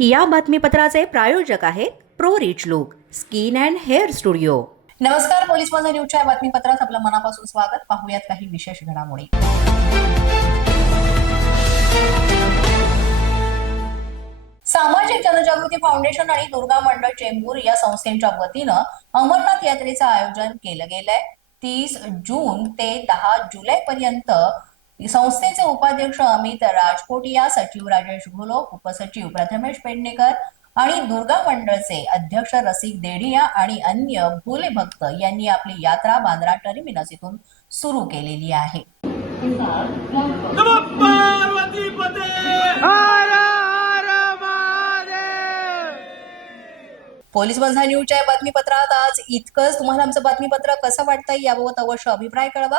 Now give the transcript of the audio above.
या बातमीपत्राचे प्रायोजक आहेत pro rich look skin and hair studio. नमस्कार पोलीस माझा न्यूजच्या बातमीपत्रात आपलं मनापासून स्वागत. पाहूयात काही विशेष घडामोडी. सामाजिक जनजागृती फाउंडेशन आणि दुर्गा मंडळ चेंबूर या संस्थेच्या वतीनं अमरनाथ यात्रेचं आयोजन केलं गेलंय. तीस जून ते दहा जुलै पर्यंत संस्थेचे उपाध्यक्ष अमित राजकोटिया सचिव राजेश घोलोक उपसचिव प्रथमेश पेडणेकर आणि दुर्गा मंडळचे अध्यक्ष रसिक देडिया आणि अन्य भोले भक्त यांनी आपली यात्रा बांद्रा टर्मिनस इथून सुरू केलेली आहे. पोलीस बंधा न्यूजच्या बातमीपत्रात आज इतकंच. तुम्हाला आमचं बातमीपत्र कसं वाटतंय याबाबत अवश्य अभिप्राय कळवा.